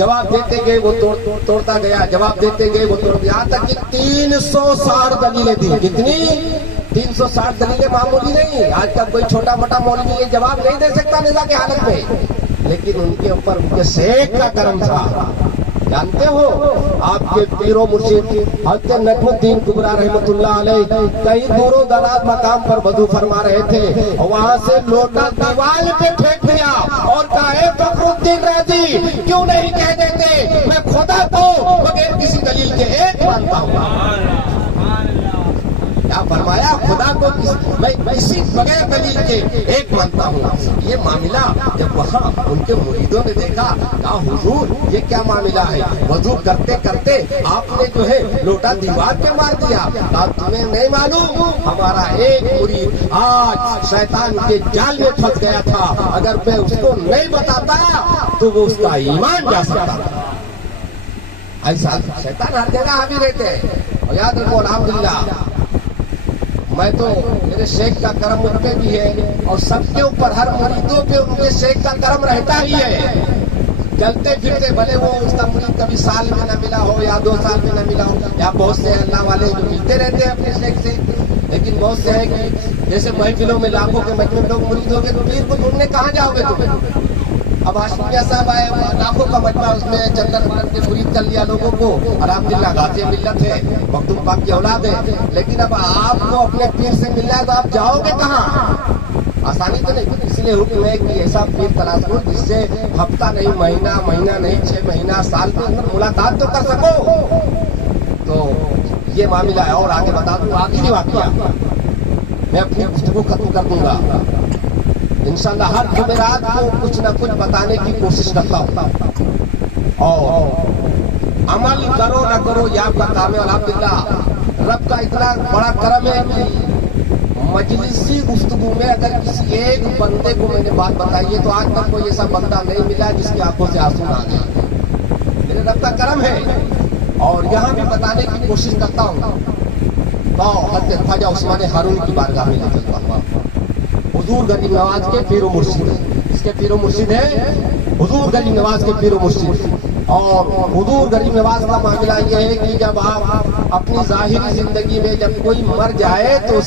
جواب دیتے گئے وہ توڑتا گیا، جواب دیتے گئے وہ توڑ گیا، یہاں تک کہ 360 دلیلیں دی۔ کتنی؟ 360 دلیلیں معمولی نہیں۔ آج تک کوئی چھوٹا موٹا مولوی یہ جواب نہیں دے سکتا نزاع کی حالت میں، لیکن ان کے اوپر ان کے شیخ کا کرم تھا۔ جانتے ہو آپ کے پیر و مرشد حضرت نجم الدین کبریٰ رحمۃ اللہ علیہ کئی دور و دراز مقام پر وضو فرما رہے تھے، وہاں سے لوٹا دیوال پہ پھینک دیا اور کہا اے فخر الدین رازی کیوں نہیں کہہ دیتے میں خدا کو بغیر کسی دلیل کے ایک مانتا ہوں۔ کیا فرمایا؟ خدا کو میں کسی بغیر دلیل کے ایک مانتا ہوں۔ یہ معاملہ جب وہاں ان کے مریدوں نے دیکھا، کہا حضور یہ کیا معاملہ ہے؟ وضو کرتے کرتے آپ نے جو ہے لوٹا دیوار پہ مار دیا۔ کہا تمہیں نہیں معلوم ہمارا ایک مرید آج شیطان کے جال میں پھنس گیا تھا، اگر میں اس کو نہیں بتاتا تو وہ اس کا ایمان جا سکتا تھا۔ ایسا شیطان ہر جگہ حاوی رہتے ہیں۔ اور یاد رکھو الحمدللہ میں تو میرے شیخ کا کرم ان پہ بھی ہے اور سب کے اوپر ہر مریدوں پہ ان کے شیخ کا کرم رہتا ہی ہے۔ چلتے پھرتے بھلے وہ اس کا مرید کبھی سال میں نہ ملا ہو یا 2 سال میں نہ ملا ہو، یا بہت سے اللہ والے جو ملتے رہتے ہیں اپنے شیخ سے، لیکن بہت سے ہے کہ جیسے محفلوں میں لاکھوں کے مجمع لوگ مرید ہو گئے تو پیر کو ڈھونڈنے کہاں جاؤ گے تم؟ اب آشمیہ صاحب آئے، لاکھوں کا مجمع، اس میں چندن ملت نے مرید کر لیا لوگوں کو، الحمدللہ غازی ملت ہے، مخدوم پاک کی اولاد ہے، لیکن اب آپ کو اپنے پیر سے ملنا ہے تو آپ جاؤ گے کہاں؟ آسانی تو نہیں، اس لیے حکم ہے کہ ایسا پیر تلاش کرو جس سے ہفتہ نہیں، مہینہ نہیں، 6 مہینہ، سال میں ملاقات تو کر سکو۔ تو یہ معاملہ ہے۔ اور آگے بتا دوں آخری واقعہ، میں اپنی گفتگو ختم کر دوں گا انشاءاللہ۔ ہر جمعرات کو کچھ نہ کچھ بتانے کی کوشش کرتا ہوں، اور عمل کرو نہ کرو یہ آپ کا کام ہے۔ الحمدللہ رب کا اتنا بڑا کرم ہے کہ مجلسی گفتگو میں اگر کسی ایک بندے کو میں نے بات بتائی ہے تو آج تک کوئی ایسا بندہ نہیں ملا جس کی آنکھوں سے آنسو نہ آ گئے۔ میرے رب کا کرم ہے، اور یہاں بھی بتانے کی کوشش کرتا ہوں۔ تو حضرت خواجہ عثمان ہارون کی بارگاہ میں لے چلتا ہوں۔ حضور غریب نواز کے پیر و مرشد ہیں، اس کے پیر و مرشد ہیں حضور غریب نواز کے پیر و مرشد۔ اور حضور غریب نواز کا معاملہ یہ ہے کہ جب آپ اپنی ظاہری زندگی میں جب کوئی مر جائے تو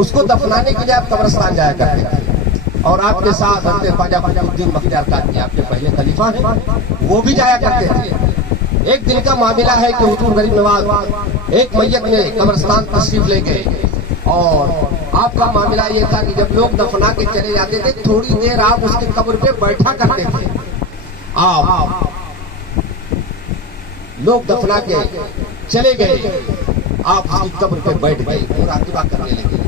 اس کو دفنانے کے لیے آپ قبرستان جایا کرتے تھے، اور آپ کے ساتھ حضرت خواجہ قطب الدین بختیار کاکڑی آپ کے پہلے خلیفہ ہیں، وہ بھی جایا کرتے تھے۔ ایک دن کا معاملہ ہے کہ حضور غریب نواز ایک میت میں قبرستان تشریف لے گئے، اور آپ کا معاملہ یہ تھا کہ جب لوگ دفنا کے چلے جاتے تھے تھوڑی دیر آپ اس کی قبر پہ بیٹھا کرتے تھے۔ آپ لوگ دفنا کے چلے گئے، آپ اس کی قبر پہ بیٹھ گئے، مراقبہ کرنے لگے،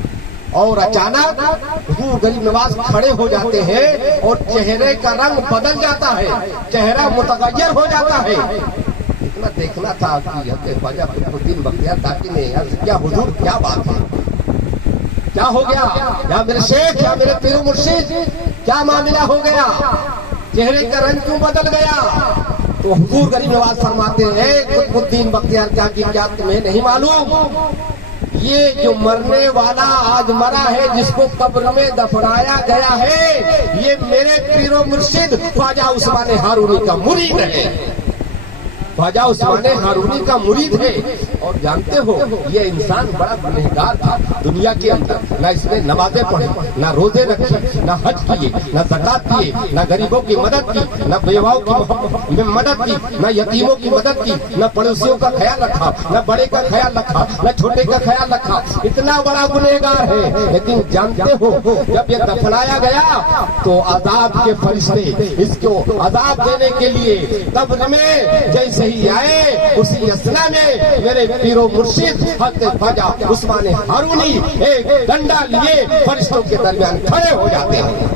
اور اچانک حضور غریب نواز کھڑے ہو جاتے ہیں اور چہرے کا رنگ بدل جاتا ہے، چہرہ متغیر ہو جاتا ہے۔ اتنا دیکھنا تھا کہ حضرت خواجہ قطب الدین بختیار کاکڑی نے عرض کیا حضور کیا بات ہے، کیا ہو گیا؟ یا میرے شیخ، یا میرے پیر و مرشد، کیا معاملہ ہو گیا؟ چہرے کا رنگ کیوں بدل گیا؟ تو حضور غریب نواز فرماتے ہیں قطب الدین بختیار کاکڑی کیا تمہیں نہیں معلوم یہ جو مرنے والا آج مرا ہے جس کو قبر میں دفنایا گیا ہے یہ میرے پیر و مرشد خواجہ عثمان ہارونی کا مرید ہے، خواجہ عثمان ہارونی کا مرید ہے۔ اور جانتے ہو یہ انسان بڑا گنہگار تھا دنیا کے اندر، نہ اس نے نمازیں پڑھی، نہ روزے رکھے، نہ حج کیے، نہ زکات دیے، نہ غریبوں کی مدد کی، نہ بیواؤں کی مدد کی، نہ یتیموں کی مدد کی، نہ پڑوسیوں کا خیال رکھا، نہ بڑے کا خیال رکھا، نہ چھوٹے کا خیال رکھا، اتنا بڑا گنہگار ہے۔ لیکن جانتے ہو جب یہ دفنایا گیا تو عذاب کے فرشتے اس کو عذاب دینے کے لیے قبر میں جیسے ہی آئے اسی اسنا میں میرے پیر و مرشد حضرت خواجہ عثمان ہارونی ایک ڈنڈا لیے فرشتوں کے درمیان کھڑے ہو جاتے ہیں۔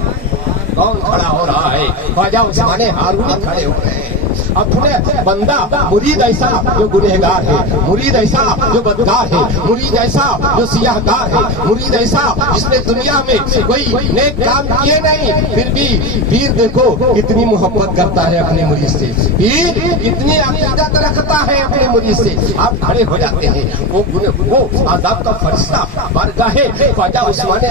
کون کھڑا ہو رہا ہے؟ خواجہ عثمان ہارونی کھڑے ہو رہے ہیں۔ اپنے بندہ مرید ایسا جو گنہگار ہے، مرید ایسا جو بدکار ہے، مرید ایسا جو سیاہ کار ہے، مرید ایسا جس نے دنیا میں کوئی نیک کام کیے نہیں، پھر بھی پیر دیکھو کتنی محبت کرتا ہے اپنے مرید سے، پیر کتنی عقیدت رکھتا ہے اپنے مرید سے۔ آپ کھڑے ہو جاتے ہیں، وہ عذاب کا فرشتہ بارگاہ خواجہ عثمان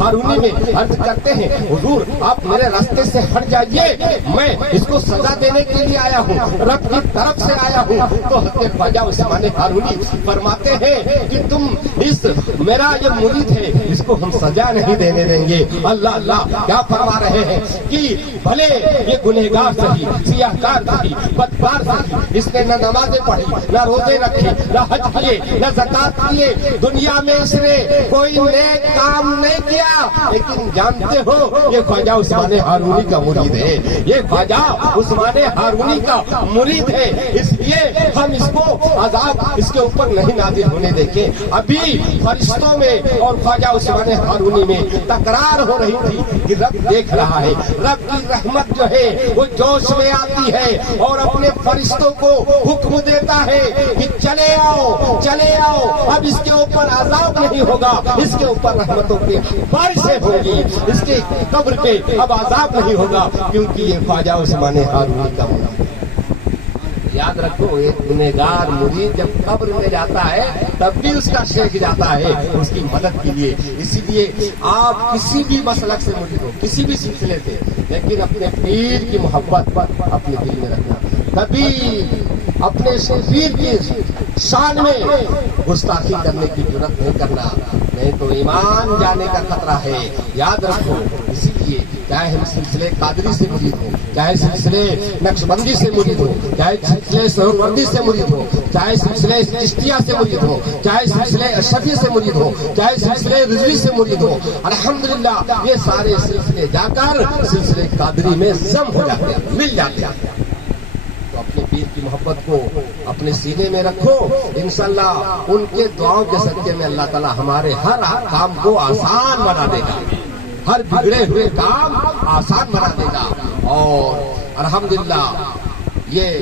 ہارونی میں عرض کرتے ہیں حضور آپ میرے راستے سے ہٹ جائیے، میں اس کو سزا دینے کے لیے آیا ہوں، رب کی طرف سے آیا ہوں۔ تو حضرت خواجہ عثمان ہارونی فرماتے ہیں کہ تم اس میرا یہ مرید ہے، اس کو ہم سزا نہیں دینے دیں گے۔ اللہ اللہ کیا فرما رہے ہیں کہ بھلے یہ گنہگار صحیح، سیاہ کار صحیح، بدکار صحیح، اس نے نہ نمازیں پڑھی، نہ روزے رکھے، نہ حج کیے، نہ زکات کیے، دنیا میں اس نے کوئی نیک کام نہیں کیا، لیکن جانتے ہو یہ خواجہ عثمان ہارونی کا مرید ہے، یہ خواجہ عثمان ہارونی کا مرید ہے، اس لیے ہم اس کو عذاب اس کے اوپر نہیں نازل ہونے دیں گے۔ ابھی فرشتوں میں اور خواجہ عثمان ہارونی میں تکرار ہو رہی تھی کہ رب دیکھ رہا ہے، رب کی رحمت جو ہے وہ جوش میں آتی ہے اور اپنے فرشتوں کو حکم دیتا ہے کہ چلے آؤ چلے آؤ، اب اس کے اوپر عذاب نہیں ہوگا، اس کے اوپر رحمتوں کی بارشیں ہوگی، اس کے قبر پہ اب عذاب نہیں ہوگا، کیونکہ یہ خواجہ عثمان ہارونی کا مرید ہے۔ یاد رکھو ایک گنہگار مرید جب قبر میں جاتا ہے تب بھی اس کا شیخ جاتا ہے اس کی مدد کے لیے۔ اسی لیے آپ کسی بھی مسلک سے مرید ہو، کسی بھی سلسلے سے، لیکن اپنے پیر کی محبت اپنے دل میں رکھنا، کبھی اپنے پیر کی شان میں گستاخی کرنے کی ضرورت نہیں کرنا، نہیں تو ایمان جانے کا خطرہ ہے۔ یاد رکھو، اسی لیے چاہے ہم سلسلے قادری سے مرید ہو، چاہے سلسلے نقش بندی سے مرید ہو، چاہے سلسلے سہروردی سے مرید ہو، چاہے سلسلے چشتیہ سے مرید ہو، چاہے سلسلے اشرفی سے مرید ہو، چاہے سلسلے رضوی سے مرید ہو، الحمدللہ یہ سارے سلسلے جا کر سلسلے قادری میں ضم ہو جاتے ہیں، مل جاتے ہیں۔ تو اپنے پیر کی محبت کو اپنے سینے میں رکھو، انشاءاللہ ان کے دعاؤں کے صدقے میں اللہ تعالی ہمارے ہر کام کو آسان بنا دے گا، ہر بگڑے ہوئے کام آسان بنا دے گا، اور الحمدللہ یہ